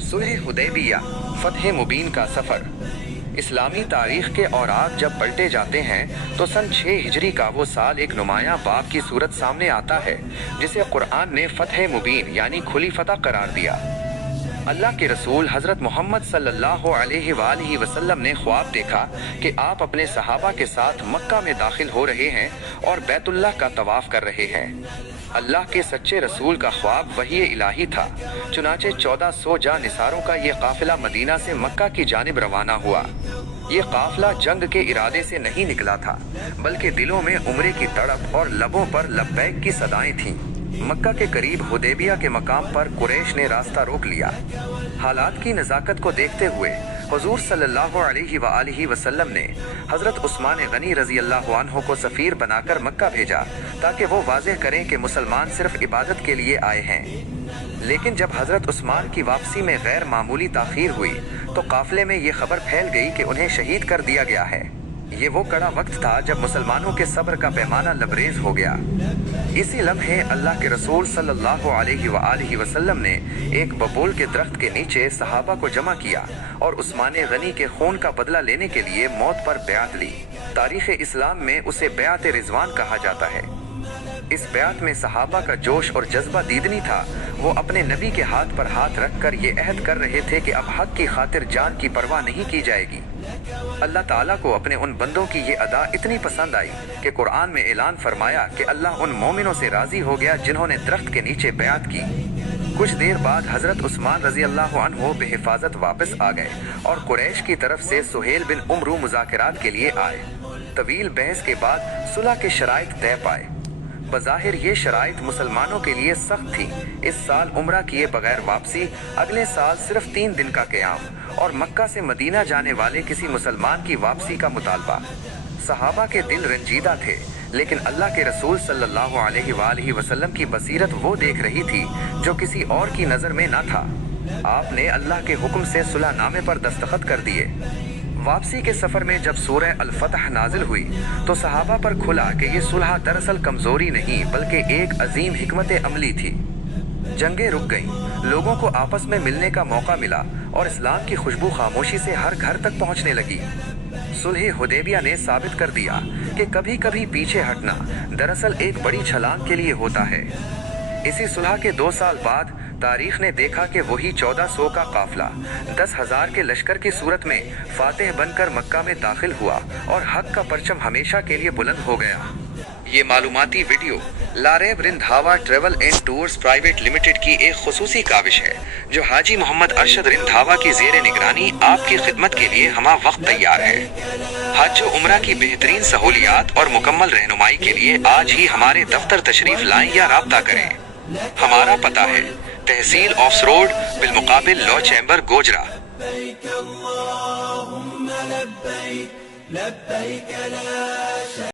सुलह हुदैबिया, फतह मुबीन का सफ़र। इस्लामी तारीख के औराक जब पलटे जाते हैं तो सन 6 हिजरी का वो साल एक नुमायां बाब की सूरत सामने आता है, जिसे कुरान ने फतह मुबीन यानी खुली फतह करार दिया। अल्लाह के रसूल हज़रत मोहम्मद सल्लल्लाहु अलैहि वसल्लम ने ख्वाब देखा कि आप अपने सहाबा के साथ मक्का में दाखिल हो रहे हैं और बैतुल्लाह का तवाफ कर रहे हैं। अल्लाह के सच्चे रसूल का ख्वाब वही इलाही था। चुनाचे 1400 जानिसारों का ये काफिला मदीना से मक्का की जानिब रवाना हुआ। ये काफिला जंग के इरादे से नहीं निकला था, बल्कि दिलों में उम्रे की तड़प और लबों पर लब्बैक की सदाएं थीं। मक्का के करीब हुदैबिया के मकाम पर कुरैश ने रास्ता रोक लिया। हालात की नज़ाकत को देखते हुए हुजूर सल्लल्लाहु अलैहि वसल्लम ने हज़रत उस्मान गनी रज़ी अल्लाहु अन्हु को सफ़ीर बनाकर मक्का भेजा, ताकि वो वाज़ेह करें कि मुसलमान सिर्फ इबादत के लिए आए हैं। लेकिन जब हज़रत उस्मान की वापसी में गैर मामूली ताख़ीर हुई तो काफ़िले में ये खबर फैल गई कि उन्हें शहीद कर दिया गया है। ये वो कड़ा वक्त था जब मुसलमानों के सब्र का पैमाना लबरेज हो गया। इसी लम्हे अल्लाह के रसूल सल्लल्लाहु अलैहि वसल्लम ने एक बबूल के दरख्त के नीचे सहाबा को जमा किया और उस्मान गनी के खून का बदला लेने के लिए मौत पर बैअत ली। तारीख़ इस्लाम में उसे बैअत रिज़वान कहा जाता है। इस बैअत में सहाबा का जोश और जज्बा दीदनी था। वो अपने नबी के हाथ पर हाथ रखकर ये अहद कर रहे थे कि अब हक की खातिर जान की परवाह नहीं की जाएगी। अल्लाह ताला को अपने उन बंदों की ये अदा इतनी पसंद आई कि कुरान में ऐलान फरमाया कि अल्लाह उन मोमिनों से राजी हो गया जिन्होंने दरख्त के नीचे बैअत की। कुछ देर बाद हज़रत उस्मान रज़ी अल्लाहु अन्हु बेहिफाजत वापस आ गए और कुरैश की तरफ से सुहेल बिन उमरू मुज़ाकरात के लिए आए। तवील बहस के बाद सुलह के शराइत तय पाए। बज़ाहिर ये शराइत मुसलमानों के लिए सख्त थी। इस साल उम्रा किए बगैर वापसी, अगले साल सिर्फ 3 दिन का क़याम और मक्का से मदीना जाने वाले किसी मुसलमान की वापसी का मुतालबा। सहाबा के दिल रंजीदा थे, लेकिन अल्लाह के रसूल सल्लल्लाहु अलैहि वसल्लम की बसीरत वो देख रही थी जो किसी और की नज़र में न था। आपने अल्लाह के हुक्म से सुलहनामे पर दस्तखत कर दिए। वापसी के सफ़र में जब सूरह अल-फतह नाजिल हुई तो सहाबा पर खुला कि ये सुलह दरअसल कमज़ोरी नहीं बल्कि एक अजीम हिकमत अमली थी। जंगें रुक गईं, लोगों को आपस में मिलने का मौका मिला और इस्लाम की खुशबू खामोशी से हर घर तक पहुंचने लगी। सुलह हुदैबिया ने साबित कर दिया कि कभी कभी पीछे हटना दरअसल एक बड़ी छलांग के लिए होता है। इसी सुलह के 2 साल बाद तारीख ने देखा कि वही 1400 का काफिला 10,000 के लश्कर की सूरत में फातेह बनकर मक्का में दाखिल हुआ और हक का परचम हमेशा के लिए बुलंद हो गया। ये मालूमाती video Laraib Randhawa travel and tours private limited की एक खुसूसी काविश है, जो हाजी मोहम्मद अरशद रिंधावा की ज़ेरे निगरानी आपकी खिदमत के लिए हमा वक्त तैयार है। हज व उम्रा की बेहतरीन सहूलियात और मुकम्मल रहनुमाई के लिए आज ही हमारे दफ्तर तशरीफ लाएं या राब्ता करें। हमारा पता है तहसील ऑफ्स रोड बिलमुकाबिल लॉ चैम्बर गोजरा।